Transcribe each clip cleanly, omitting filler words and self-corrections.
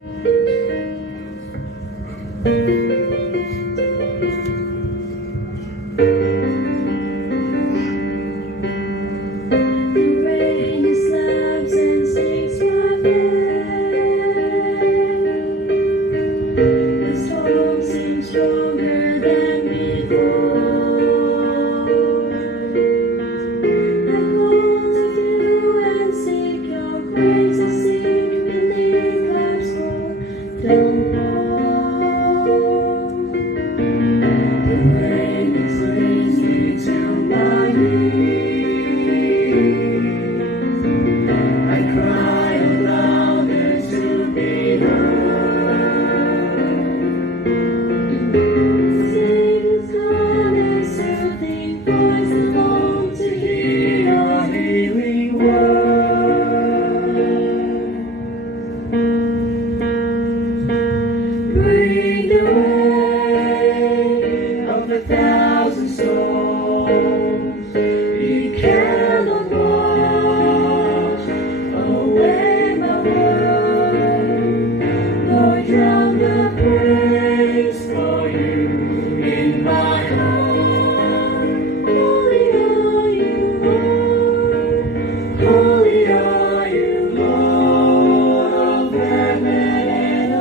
rain slaps and sticks my bed. The storm seems stronger than before. I call to you and seek your grace to sink beneath life's cold downpour. The rain is raining to my knees. I cry aloud and to be heard. Sing a calm and soothing voice and long to hear your healing word. Bring the rain of 1,000 souls. You cannot wash away my world, nor drown the praise for you in my heart. Holy are you, Lord. Holy are you, Lord of heaven and earth.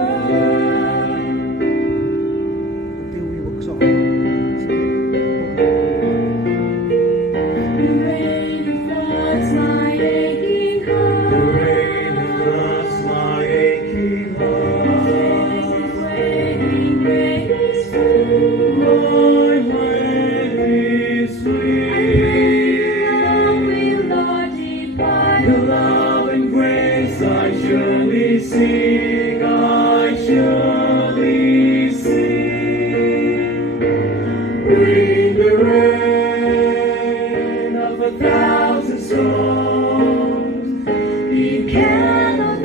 The rain floods my aching heart. The rain floods my aching heart. Voice is waiting, great is free. My way is free. Love will not depart. The love and grace I surely seek. I surely seek. Bring the rain of 1,000 souls. You cannot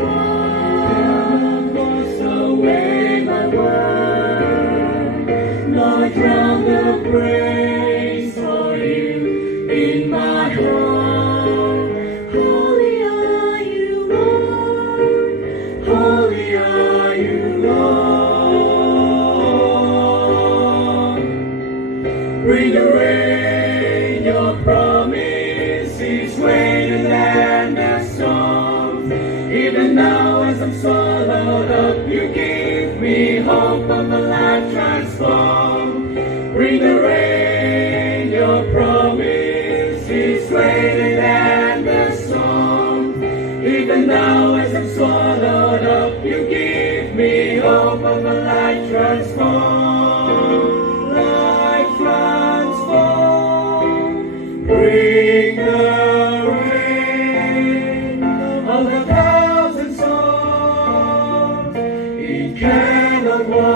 wash away my world, nor drown the praise for you in my heart. Holy are you, Lord. Holy are you, Lord. Bring the rain, your promise is greater than the storm. Even now as I'm swallowed up, you give me hope of a life transformed. Bring the rain, your promise is greater than the storm. Even now as I'm swallowed up, you give me hope of a life transformed. Life transformed. Bring the rain of 1,000 souls. It cannot wash